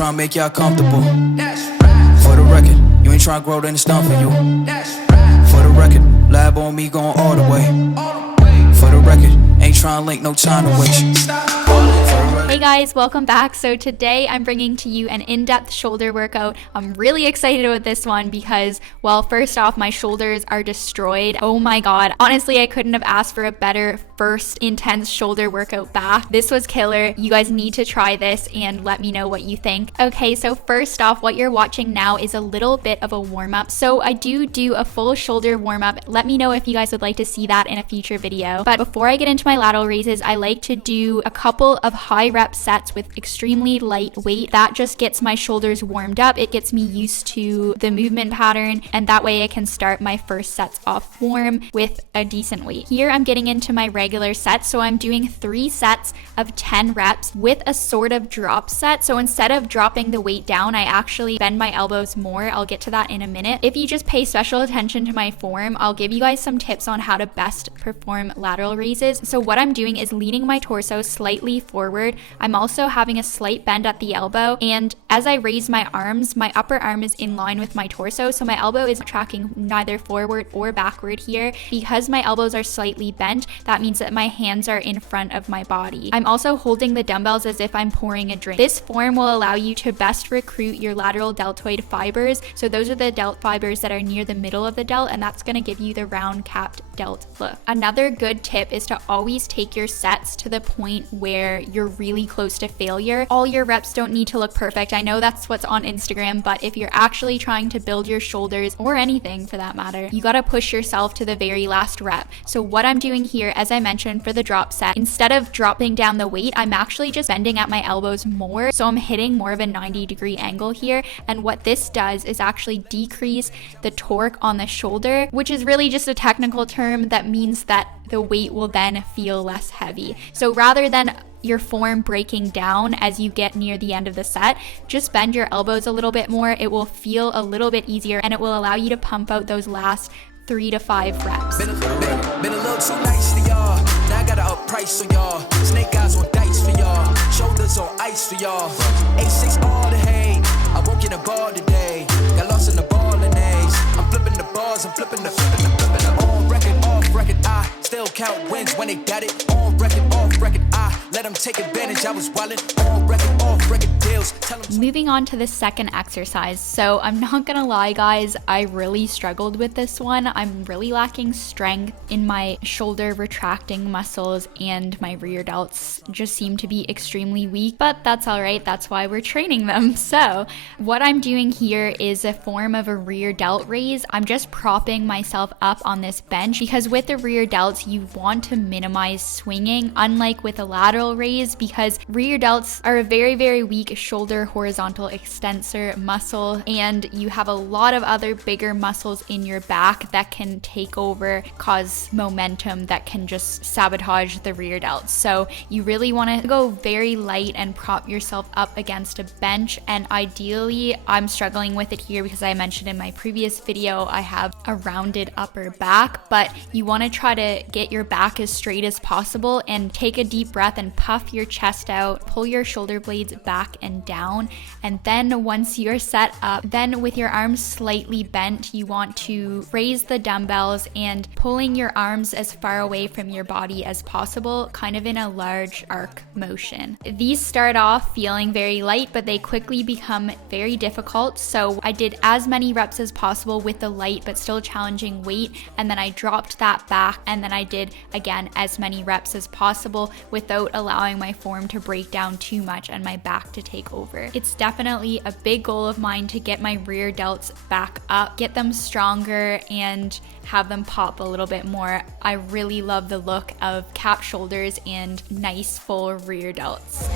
tryna make y'all comfortable. For the record, you ain't tryna grow, then it's done for you. For the record, lab on me going all the way. For the record, ain't tryna link, no time to waste. Hey guys, welcome back. So today I'm bringing to you an in-depth shoulder workout. I'm really excited about this one because, well, first off, my shoulders are destroyed. Oh my god. Honestly, I couldn't have asked for a better first intense shoulder workout back. This was killer. You guys need to try this and let me know what you think. Okay, so first off, what you're watching now is a little bit of a warm-up. So I do a full shoulder warm-up. Let me know if you guys would like to see that in a future video. But before I get into my lateral raises, I like to do a couple of high rep sets with extremely light weight. That just gets my shoulders warmed up. It gets me used to the movement pattern, and that way I can start my first sets off warm with a decent weight. Here I'm getting into my regular sets, so I'm doing 3 sets of 10 reps with a sort of drop set. So instead of dropping the weight down, I actually bend my elbows more. I'll get to that in a minute. If you just pay special attention to my form, I'll give you guys some tips on how to best perform lateral raises. So what I'm doing is leaning my torso slightly forward. I'm also having a slight bend at the elbow, and as I raise my arms, my upper arm is in line with my torso, so my elbow is tracking neither forward or backward here. Because my elbows are slightly bent, that means that my hands are in front of my body. I'm also holding the dumbbells as if I'm pouring a drink. This form will allow you to best recruit your lateral deltoid fibers. So those are the delt fibers that are near the middle of the delt, and that's going to give you the round capped delt look. Another good tip is to always take your sets to the point where you're really close to failure. All your reps don't need to look perfect. I know that's what's on Instagram, but if you're actually trying to build your shoulders, or anything for that matter, you gotta push yourself to the very last rep. So what I'm doing here, as I mentioned for the drop set, instead of dropping down the weight, I'm actually just bending at my elbows more. So I'm hitting more of a 90-degree angle here. And what this does is actually decrease the torque on the shoulder, which is really just a technical term that means that the weight will then feel less heavy. So rather than your form breaking down as you get near the end of the set, just bend your elbows a little bit more. It will feel a little bit easier, and it will allow you to pump out those last 3 to 5 reps. Been a little too nice for y'all. Now I gotta up price on y'all. Snake eyes on dice for y'all. Shoulders on ice for y'all. A6 all the hate. I woke in a bar today. Got lost in the ball and A's. I'm flipping the bars. I'm flipping the on record, off record. I still count wins when they got it. On record, off record. I let them take advantage. I was wildin'. On record, off record deals. Moving on to the second exercise. So I'm not gonna lie, guys, I really struggled with this one. I'm really lacking strength in my shoulder retracting muscles, and my rear delts just seem to be extremely weak, but that's all right. That's why we're training them. So what I'm doing here is a form of a rear delt raise. I'm just propping myself up on this bench because with the rear delts, you want to minimize swinging, unlike with a lateral raise, because rear delts are a very, very weak shoulder horizontal extensor muscle, and you have a lot of other bigger muscles in your back that can take over, cause momentum that can just sabotage the rear delts. So you really want to go very light and prop yourself up against a bench, and ideally, I'm struggling with it here because I mentioned in my previous video I have a rounded upper back, but you want to try to get your back as straight as possible and take a deep breath and puff your chest out, pull your shoulder blades back and down, and then once you're set up, then with your arms slightly bent, you want to raise the dumbbells and pulling your arms as far away from your body as possible, kind of in a large arc motion. These start off feeling very light, but they quickly become very difficult. So I did as many reps as possible with the light but still challenging weight, and then I dropped that back, and then I did again as many reps as possible without allowing my form to break down too much and my back to take over. It's definitely a big goal of mine to get my rear delts back up, get them stronger, and have them pop a little bit more. I really love the look of cap shoulders and nice full rear delts.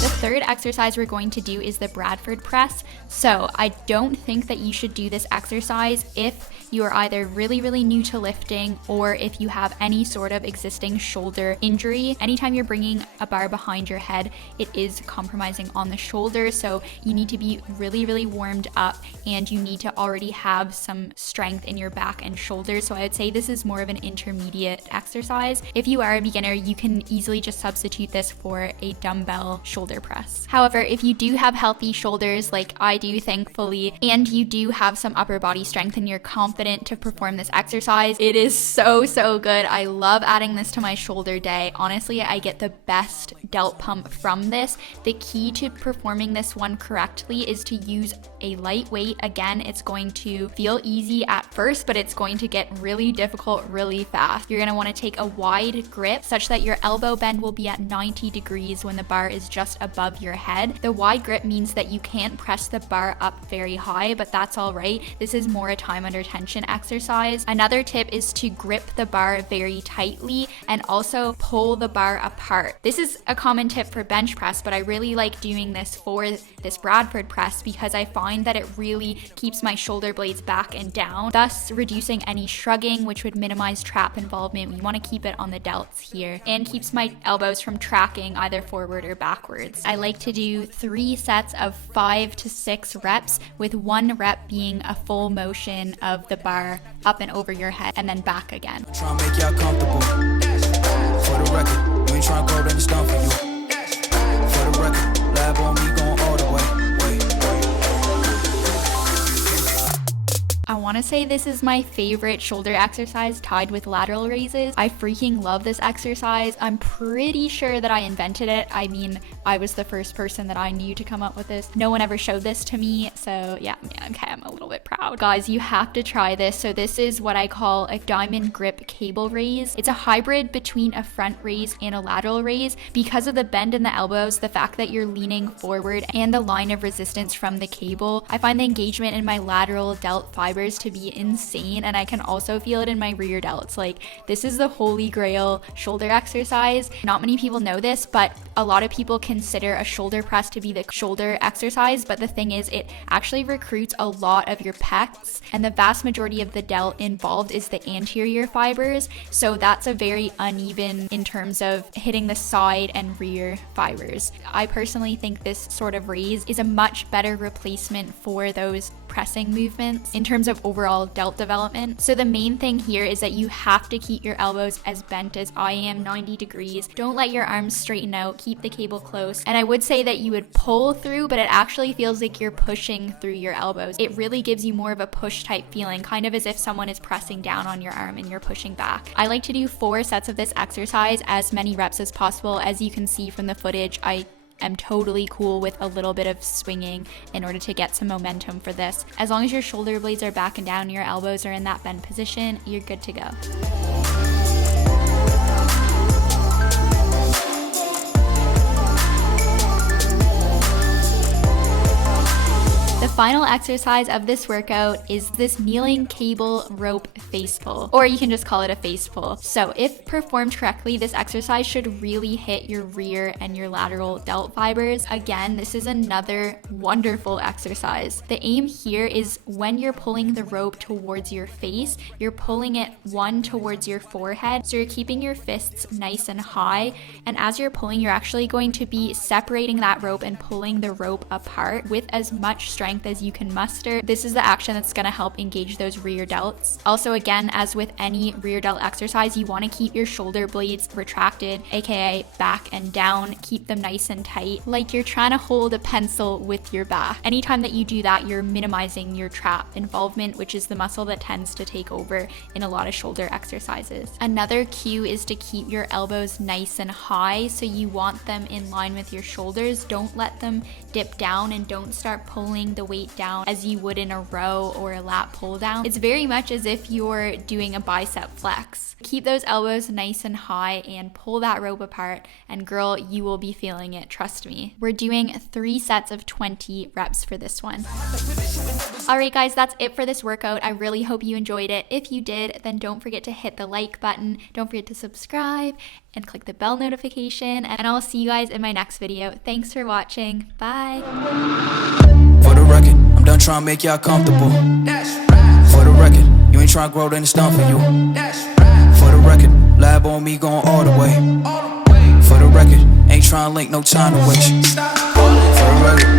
The third exercise we're going to do is the Bradford Press. So I don't think that you should do this exercise if you are either really, really new to lifting or if you have any sort of existing shoulder injury. Anytime you're bringing a bar behind your head, it is compromising on the shoulder. So you need to be really, really warmed up, and you need to already have some strength in your back and shoulders. So I would say this is more of an intermediate exercise. If you are a beginner, you you can easily just substitute this for a dumbbell shoulder press. However, if you do have healthy shoulders like I do, thankfully, and you do have some upper body strength and you're confident to perform this exercise, it is so good. I love adding this to my shoulder day. Honestly, I get the best delt pump from this. The key to performing this one correctly is to use a light weight. Again, it's going to feel easy at first, but it's going to get really difficult really fast. You're going to want to take a wide grip such that your elbow bend will be at 90 degrees when the bar is just above your head. The wide grip means that you can't press the bar up very high, but that's all right. This is more a time under tension exercise. Another tip is to grip the bar very tightly and also pull the bar apart. This is a common tip for bench press, but I really like doing this for this Bradford press because I find that it really keeps my shoulder blades back and down, thus reducing any shrugging, which would minimize trap involvement. We want to keep it on the delts here, and keeps my elbows from tracking either forward or backwards. I like to do 3 sets of 5 to 6 reps, with 1 rep being a full motion of the bar up and over your head and then back again. Try to make y'all comfortable. For the record, you ain't trying to go down the stump for you. For the record, lab on me going all the way. I want to say this is my favorite shoulder exercise, tied with lateral raises. I freaking love this exercise. I'm pretty sure that I invented it. I mean, I was the first person that I knew to come up with this. No one ever showed this to me, so yeah, okay, I'm a little bit proud. Guys, you have to try this. So this is what I call a diamond grip cable raise. It's a hybrid between a front raise and a lateral raise. Because of the bend in the elbows, the fact that you're leaning forward, and the line of resistance from the cable, I find the engagement in my lateral delt fibers to be insane, and I can also feel it in my rear delts. Like, this is the holy grail shoulder exercise. Not many people know this, but a lot of people consider a shoulder press to be the shoulder exercise, but the thing is, it actually recruits a lot of your pecs, and the vast majority of the delt involved is the anterior fibers, so that's a very uneven in terms of hitting the side and rear fibers. I personally think this sort of raise is a much better replacement for those pressing movements in terms of overall delt development. So the main thing here is that you have to keep your elbows as bent as I am, 90 degrees. Don't let your arms straighten out, keep the cable close. And I would say that you would pull through, but it actually feels like you're pushing through your elbows. It really gives you more of a push type feeling, kind of as if someone is pressing down on your arm and you're pushing back. I like to do 4 sets of this exercise, as many reps as possible. As you can see from the footage, I am totally cool with a little bit of swinging in order to get some momentum for this. As long as your shoulder blades are back and down, your elbows are in that bend position, you're good to go. The final exercise of this workout is this kneeling cable rope Faceful, or you can just call it a Faceful. So if performed correctly, this exercise should really hit your rear and your lateral delt fibers. Again, this is another wonderful exercise. The aim here is when you're pulling the rope towards your face, you're pulling it one towards your forehead. So you're keeping your fists nice and high. And as you're pulling, you're actually going to be separating that rope and pulling the rope apart with as much strength as you can muster. This is the action that's going to help engage those rear delts. Also, again, as with any rear delt exercise, you want to keep your shoulder blades retracted, aka back and down. Keep them nice and tight, like you're trying to hold a pencil with your back. Anytime that you do that, you're minimizing your trap involvement, which is the muscle that tends to take over in a lot of shoulder exercises. Another cue is to keep your elbows nice and high, so you want them in line with your shoulders. Don't let them dip down, and don't start pulling the weight down as you would in a row or a lat pull down. It's very much as if you're doing a bicep flex. Keep those elbows nice and high and pull that rope apart, and girl, you will be feeling it, trust me. We're doing 3 sets of 20 reps for this one. Alright guys, that's it for this workout. I really hope you enjoyed it. If you did, then don't forget to hit the like button, don't forget to subscribe, and click the bell notification, and I'll see you guys in my next video. Thanks for watching. Bye. For the record, I'm done trying to make y'all comfortable. For the record, you ain't trying to grow, then it's done for you. For the record, lab on me going all the way. For the record, ain't trying to link, no time to waste. For the record.